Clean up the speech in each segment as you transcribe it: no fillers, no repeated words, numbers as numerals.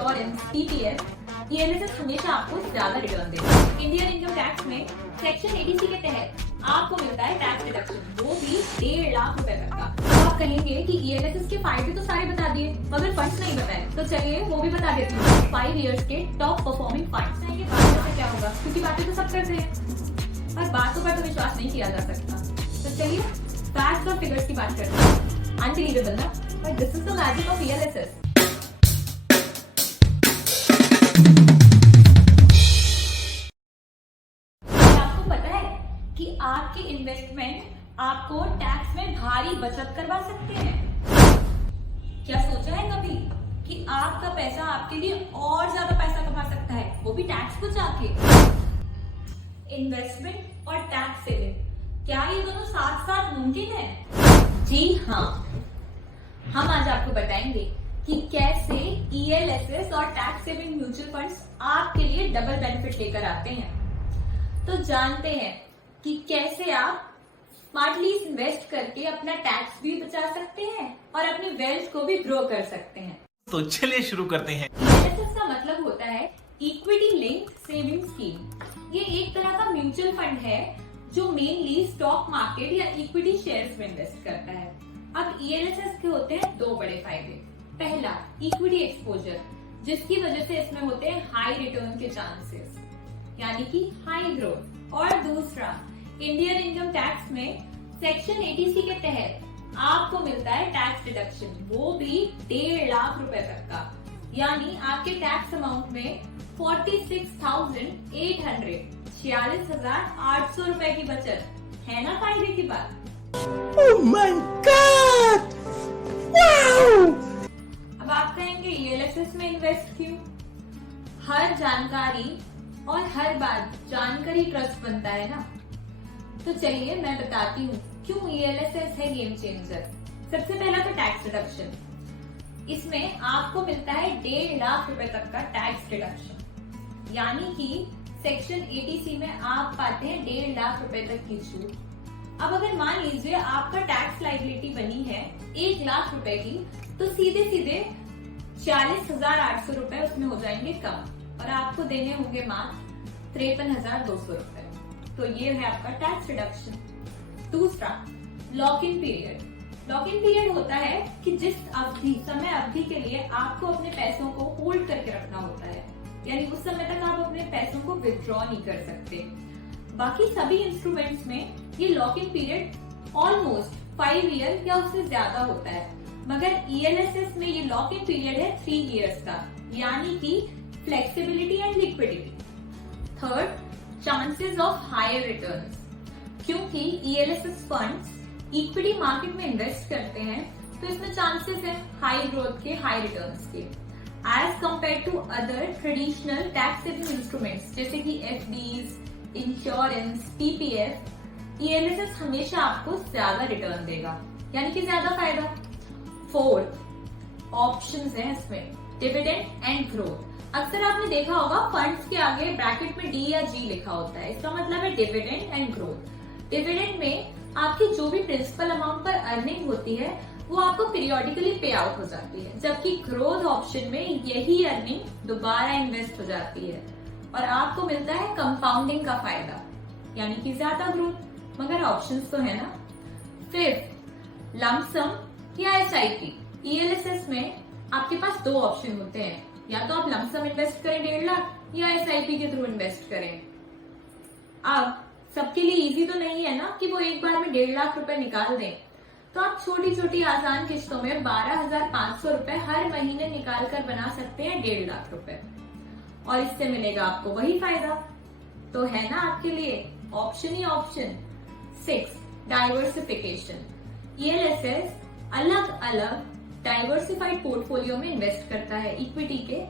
Insurance, TPF, ELSS हमेशा आपको ज्यादा रिटर्न देगा। इंडियन इनकम टैक्स में सेक्शन 80C के तहत आपको मिलता है टैक्स डिडक्शन, वो भी 1.5 लाख रुपए तक का। तो आप कहेंगे कि ईएलएसएस के फायदे तो सारे बता दिए मगर फंड्स नहीं बताए, तो चलिए वो भी बता देती हूँ। 5 इयर्स के टॉप परफॉर्मिंग फंड्स हैं। बातों से क्या होगा, क्योंकि बातें तो सब करते हैं पर बातों पर तो विश्वास नहीं किया जा सकता। तो चलिए फैक्ट्स और फिगर्स की बात करते हैं। अनबिलीवेबल ना, but this is the magic of ELSS. कि आपके इन्वेस्टमेंट आपको टैक्स में भारी बचत करवा सकते हैं। क्या सोचा है कभी कि आपका पैसा आपके लिए और ज्यादा पैसा कमा सकता है, वो भी टैक्स बचा के? इन्वेस्टमेंट और टैक्स सेविंग, क्या ये दोनों साथ साथ मुमकिन है? जी हाँ, हम आज आपको बताएंगे कि कैसे ईएलएसएस और टैक्स सेविंग म्यूचुअल फंड्स आपके लिए डबल बेनिफिट लेकर आते हैं। तो जानते हैं कि कैसे आप स्मार्टली इन्वेस्ट करके अपना टैक्स भी बचा सकते हैं और अपनी वेल्थ को भी ग्रो कर सकते हैं। तो चलिए शुरू करते हैं। ईएलएसएस का मतलब होता है इक्विटी लिंक्ड सेविंग स्कीम। ये एक तरह का म्यूचुअल फंड है जो मेनली स्टॉक मार्केट या इक्विटी शेयर्स में इन्वेस्ट करता है। अब ईएलएसएस के होते हैं दो बड़े फायदे। पहला, इक्विटी एक्सपोजर, जिसकी वजह से इसमें होते हैं हाई रिटर्न के चांसेस, यानी कि हाई ग्रोथ। और दूसरा, इंडियन इनकम टैक्स में सेक्शन 80C के तहत आपको मिलता है टैक्स डिडक्शन, वो भी 1.5 लाख रुपए तक का, यानी आपके टैक्स अमाउंट में 46,800 रुपए की बचत है ना। फायदे की बात। Oh my God! Wow! अब आप कहेंगे ईएलएसएस में इन्वेस्ट क्यों? हर जानकारी और हर बात जानकारी ट्रस्ट बनता है ना। तो चलिए मैं बताती हूँ क्यों ईएलएसएस है गेम चेंजर। सबसे पहला तो टैक्स डिडक्शन। इसमें आपको मिलता है 1.5 लाख रुपए तक का टैक्स डिडक्शन, यानी कि सेक्शन 80C में आप पाते हैं 1.5 लाख रुपए तक की छूट। अब अगर मान लीजिए आपका टैक्स लायबिलिटी बनी है 1 लाख रुपए की, तो सीधे सीधे 40,800 रुपए उसमें हो जाएंगे कम और आपको देने होंगे मात्र 53,200 रुपए। तो ये है आपका टैक्स रिडक्शन। दूसरा, lock in period. Lock in period होता है कि जिस समय अवधि के लिए आपको अपने पैसों को होल्ड करके रखना होता है, यानी उस समय तक आप अपने पैसों को विथड्रॉ नहीं कर सकते। बाकी सभी इंस्ट्रूमेंट्स में ये lock in period almost 5 year या उससे ज्यादा होता है, मगर ईएलएसएस में ये लॉक इन पीरियड है 3 इयर्स का, यानी कि flexibility and liquidity. Third, chances of higher returns. क्योंकि ईएलएसएस फंड्स इक्विटी मार्केट में इन्वेस्ट करते हैं, तो इसमें चांसेस है हाई ग्रोथ के, हाई रिटर्न्स के, as compare to other traditional tax saving instruments जैसे कि एफडीज, इंश्योरेंस, टीपीएफ। ईएलएसएस हमेशा आपको ज्यादा रिटर्न देगा, यानी कि ज्यादा फायदा। फोर्थ, ऑप्शंस हैं इसमें, डिविडेंड एंड ग्रोथ। अक्सर आपने देखा होगा फंड्स के आगे ब्रैकेट में डी या जी लिखा होता है, इसका मतलब है डिविडेंड एंड ग्रोथ। डिविडेंड में आपकी जो भी प्रिंसिपल अमाउंट पर अर्निंग होती है वो आपको पीरियोडिकली पे आउट हो जाती है, जबकि ग्रोथ ऑप्शन में यही अर्निंग दोबारा इन्वेस्ट हो जाती है और आपको मिलता है कंपाउंडिंग का फायदा, यानी कि ज्यादा ग्रोथ। मगर ऑप्शंस तो है ना। फिफ्थ, लमसम या एसआईपी। ईएलएसएस में आपके पास दो ऑप्शन होते हैं, या तो आप लमसम इन्वेस्ट करें 1.5 लाख या एसआईपी के थ्रू इन्वेस्ट करें। अब सबके लिए इजी तो नहीं है ना कि वो एक बार में 1.5 लाख रुपए निकाल दें, तो आप छोटी छोटी आसान किस्तों में 12,500 रुपए हर महीने निकाल कर बना सकते हैं 1.5 लाख रुपए, और इससे मिलेगा आपको वही फायदा। तो है ना आपके लिए ऑप्शन ही ऑप्शन। 6, डाइवर्सिफिकेशन। ईएलएसएस अलग अलग डाइवर्सिफाइड पोर्टफोलियो में इन्वेस्ट करता है इक्विटी के,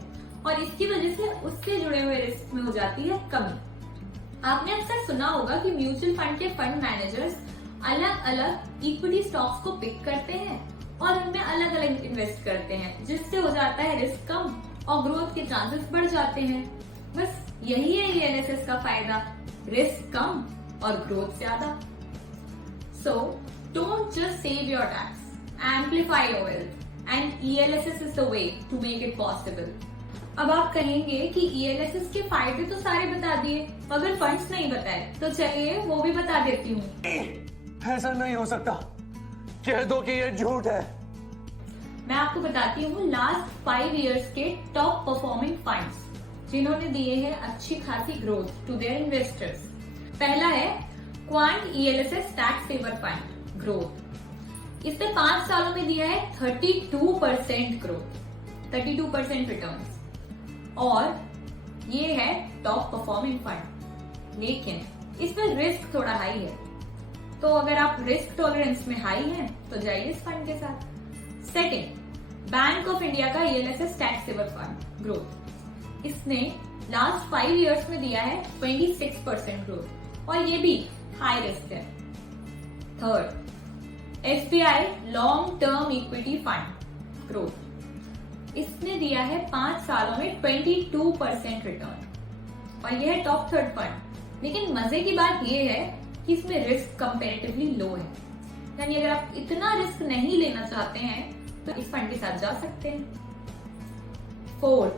और इसकी वजह से उससे जुड़े हुए रिस्क में हो जाती है कमी। आपने अक्सर सुना होगा कि म्यूचुअल फंड के फंड मैनेजर्स अलग अलग इक्विटी स्टॉक्स को पिक करते हैं और उनमें अलग अलग इन्वेस्ट करते हैं, जिससे हो जाता है रिस्क कम और ग्रोथ के चांसेस बढ़ जाते हैं। बस यही है ईएलएसएस का फायदा, रिस्क कम और ग्रोथ ज्यादा। So don't just save your tax, amplify your wealth, and ELSS is the way to make it possible. अब आप कहेंगे कि ELSS के फायदे तो सारे बता दिए मगर फंड्स नहीं बताए, तो चलिए वो भी बता देती हूँ। ऐसा नहीं हो सकता, कह दो कि ये झूठ है। मैं आपको बताती हूँ लास्ट 5 इयर्स के टॉप परफॉर्मिंग फंड्स जिन्होंने दिए हैं अच्छी खासी ग्रोथ टू देयर इन्वेस्टर्स। पहला है Quant ELSS tax saver fund growth. इसने 5 सालों में दिया है 32% ग्रोथ, 32% रिटर्न्स, और ये है टॉप परफॉर्मिंग फंड। लेकिन इसमें रिस्क थोड़ा हाई है, तो अगर आप रिस्क टॉलरेंस में हाई हैं तो जाइए इस फंड के साथ। सेकंड, बैंक ऑफ इंडिया का ELSS tax saver fund growth. इसने लास्ट 5 इयर्स में दिया है 26% ग्रोथ, और ये भी हाई रिस्क है। Third, SBI long term equity fund growth. इसने दिया है 5 सालों में 22% रिटर्न, और यह है टॉप थर्ड फंड। लेकिन मजे की बात यह है कि इसमें रिस्क कंपैरेटिवली लो है, यानी अगर आप इतना रिस्क नहीं लेना चाहते हैं तो इस फंड के साथ जा सकते हैं। फोर्थ,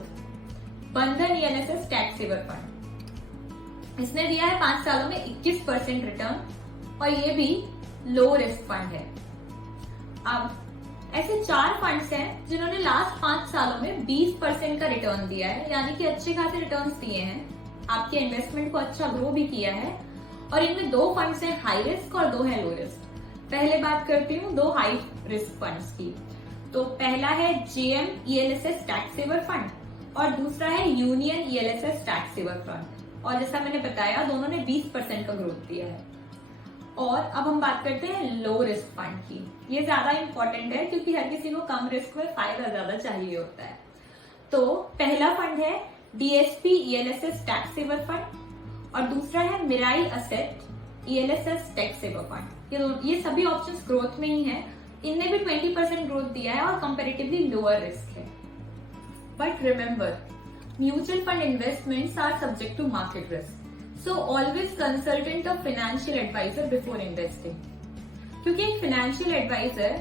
बंधन ELSS टैक्स सेवर फंड। इसने दिया है 5 सालों में 21% रिटर्न, और ये भी लो रिस्क फंड है। अब ऐसे 4 फंड्स हैं जिन्होंने लास्ट 5 सालों में 20% का रिटर्न दिया है, यानी कि अच्छे खासे रिटर्न्स दिए हैं, आपके इन्वेस्टमेंट को अच्छा ग्रो भी किया है। और इनमें 2 फंड्स हैं हाई रिस्क और 2 है लो रिस्क। पहले बात करती हूँ 2 हाई रिस्क फंड्स की। तो पहला है JM ELSS tax saver fund, और दूसरा है union ELSS tax saver fund. और जैसा मैंने बताया दोनों ने 20% का ग्रोथ दिया है। और अब हम बात करते हैं लो रिस्क फंड की। ये ज्यादा इंपॉर्टेंट है क्योंकि हर किसी को कम रिस्क में फायदा ज्यादा चाहिए होता है। तो पहला फंड है DSP ELSS tax saver fund, और दूसरा है Mirae asset ELSS tax saver fund. ये सभी ऑप्शंस ग्रोथ में ही है। इनने भी 20% ग्रोथ दिया है और कंपैरेटिवली लोअर रिस्क है। But remember, mutual fund investments are subject to market risk, so always consult a financial advisor before investing। क्योंकि एक फाइनेंशियल एडवाइजर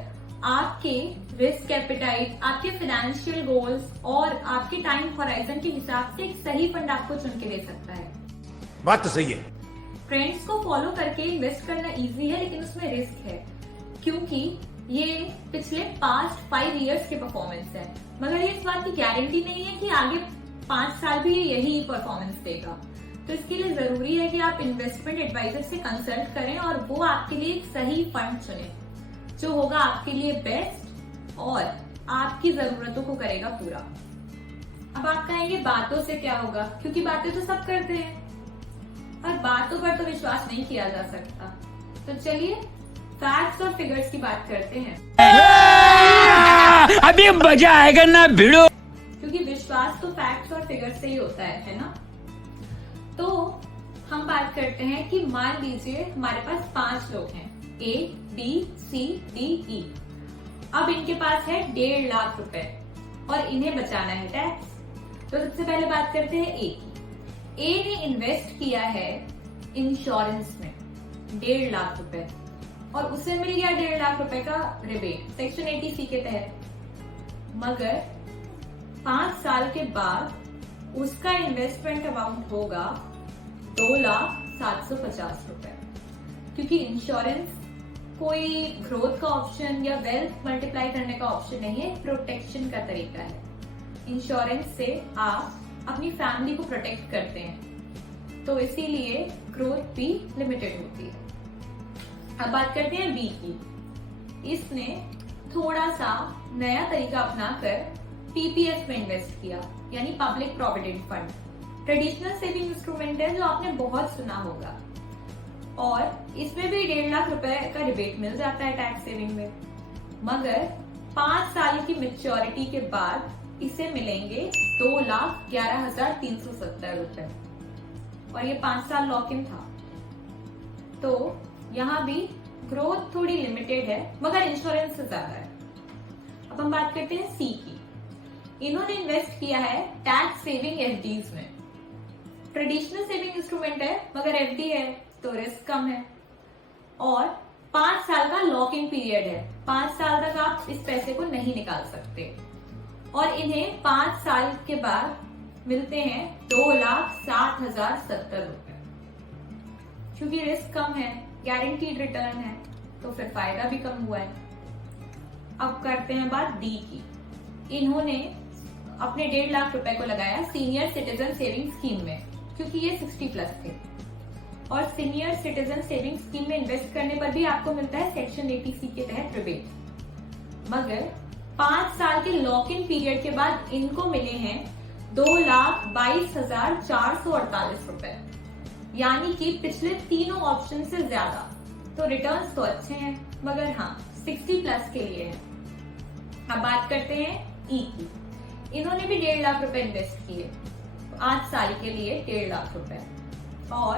आपके रिस्क एपेटाइट, आपके फाइनेंशियल गोल्स और आपके टाइम होराइजन के हिसाब से एक सही फंड आपको चुन के दे सकता है। बात तो सही है। ट्रेंड्स को फॉलो करके इन्वेस्ट करना इजी है, लेकिन उसमें रिस्क है क्योंकि ये पिछले पास्ट 5 इयर्स के परफॉर्मेंस है, मगर ये इस बात की गारंटी नहीं है कि आगे 5 साल भी ये यही परफॉर्मेंस देगा। तो इसके लिए जरूरी है कि आप इन्वेस्टमेंट एडवाइजर से कंसल्ट करें और वो आपके लिए एक सही फंड चुने जो होगा आपके लिए बेस्ट और आपकी जरूरतों को करेगा पूरा। अब आप कहेंगे बातों से क्या होगा, क्योंकि बातें तो सब करते हैं और बातों पर तो विश्वास नहीं किया जा सकता। तो चलिए फैक्ट्स और फिगर्स की बात करते हैं। अभी मजा आएगा ना भिड़ो, क्योंकि विश्वास तो फैक्ट्स और फिगर्स से ही होता है ना। तो हम बात करते हैं कि मान लीजिए हमारे पास 5 लोग हैं, A, B, C, D, E। अब इनके पास है 1.5 लाख रुपए और इन्हें बचाना है टैक्स। तो सबसे पहले बात करते हैं A की। A ने इन्वेस्ट किया है इंश्योरेंस में 1.5 लाख रुपए और उसे मिल गया 1.5 लाख रुपए का रिबेट सेक्शन 80C के तहत। मगर 5 साल के बाद उसका इन्वेस्टमेंट अमाउंट होगा 2,750,000 रुपए, क्योंकि इंश्योरेंस कोई ग्रोथ का ऑप्शन या वेल्थ मल्टीप्लाई करने का ऑप्शन नहीं है, प्रोटेक्शन का तरीका है। इंश्योरेंस से आप अपनी फैमिली को प्रोटेक्ट करते हैं, तो इसीलिए ग्रोथ भी लिमिटेड होती है। अब बात करते हैं बी की। इसने थोड़ा सा नया तरीका अपनाकर पीपीएफ में इन्वेस्ट किया, यानी public provident fund. Traditional saving instrument है जो आपने बहुत सुना होगा, और इसमें भी 1.5 लाख रुपए का रिबेट मिल जाता है टैक्स सेविंग में। मगर 5 साल की मैच्योरिटी के बाद इसे मिलेंगे 2,11,370 रुपए, और ये 5 साल लॉक इन था। तो यहाँ भी ग्रोथ थोड़ी लिमिटेड है, मगर इंश्योरेंस से ज्यादा है। अब हम बात करते हैं सी की। इन्होंने इन्वेस्ट किया है टैक्स सेविंग एफडीज में। ट्रेडिशनल सेविंग इंस्ट्रूमेंट है, मगर एफडी है तो रिस्क कम है, और 5 साल का लॉक इन पीरियड है। 5 साल तक आप इस पैसे को नहीं निकाल सकते। और इन्हें 5 साल के बाद मिलते हैं 2,60,70 रुपए। क्योंकि रिस्क कम है, गारंटीड रिटर्न है, तो फिर फायदा भी कम हुआ है। अब करते हैं बात डी की। इन्होंने अपने 1.5 लाख रुपए को लगाया सीनियर सिटीजन सेविंग स्कीम में, क्योंकि ये 60+ थे। और सीनियर सिटीजन सेविंग स्कीम में इन्वेस्ट करने पर भी आपको मिलता है सेक्शन 80C के तहत रिबेट। मगर 5 साल के लॉक इन पीरियड के बाद इनको मिले हैं 2,22,448 रुपए, यानी कि पिछले तीनों ऑप्शन से ज्यादा। तो रिटर्न्स तो अच्छे हैं, मगर हाँ 60+ के लिए है। अब बात करते हैं ई की। इन्होंने भी 1.5 लाख रुपए इन्वेस्ट किए 8 साल के लिए, 1.5 लाख रुपए, और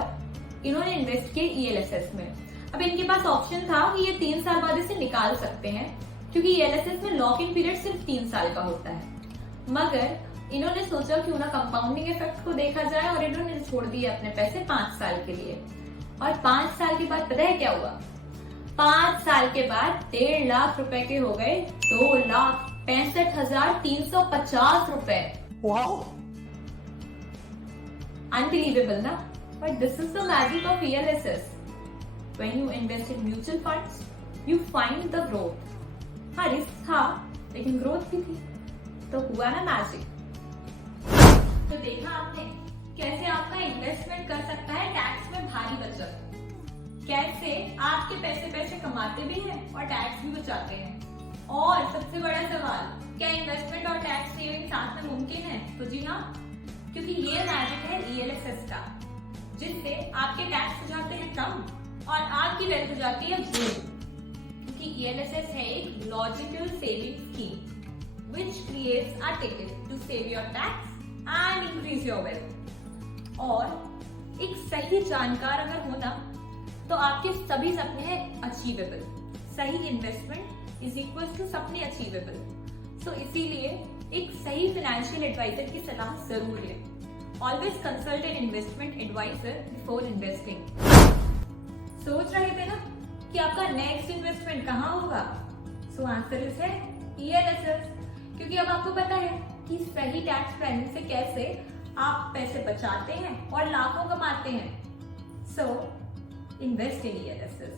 इन्होंने इन्वेस्ट किए ELSS में। अब इनके पास ऑप्शन था कि ये 3 साल बाद इसे निकाल सकते हैं, क्योंकि ELSS में लॉक इन पीरियड सिर्फ 3 साल का होता है। मगर इन्होंने सोचा क्यों ना कंपाउंडिंग इफेक्ट को देखा जाए, और इन्होंने छोड़ दिए अपने पैसे 5 साल के लिए। और 5 साल के बाद पता है क्या हुआ? 5 साल के बाद 1.5 लाख रुपए के हो गए 2,65,350 रुपए। वाओ, अनबिलीवेबल ना? But this is the magic of ELSS. When you invest in mutual funds, you find the growth. हाँ, रिस्क था लेकिन ग्रोथ भी थी, तो हुआ ना मैजिक। तो देखा आपने कैसे आपका इन्वेस्टमेंट कर सकता है टैक्स में भारी बचत, कैसे आपके पैसे कमाते भी हैं और टैक्स भी बचाते हैं। और सबसे बड़ा सवाल, क्या इन्वेस्टमेंट और टैक्स सेविंग साथ में मुमकिन है? तो जी हाँ, क्योंकि ये मैजिक है ELSS का, जिससे आपके टैक्स हो जाते हैं कम और आपकी वेल्थ हो जाती है बूम। क्योंकि ELSS है एक logical saving scheme which creates a ticket to save your tax and increase your wealth. और एक सही जानकार अगर हो ना, तो आपके सभी सपने हैं अचीवेबल। सही इन्वेस्टमेंट इज इक्वल टू सपने अचीवेबल। सो इसीलिए एक सही फाइनेंशियल एडवाइजर की सलाह जरूर लें। Always consult an investment advisor before investing. सोच रहे थे ना कि आपका नेक्स्ट इन्वेस्टमेंट कहाँ होगा? सो आंसर इज है ELSS। क्योंकि अब आपको पता है कि सही टैक्स प्लानिंग से कैसे आप पैसे बचाते हैं और लाखों कमाते हैं। सो invest in ELSS.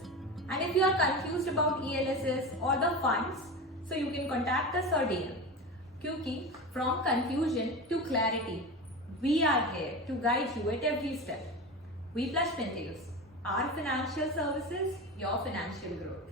And if you are confused about ELSS or the funds, so you can contact us or DM. क्योंकि from confusion to clarity, we are here to guide you at every step. We Plus Findeals, our financial services, your financial growth.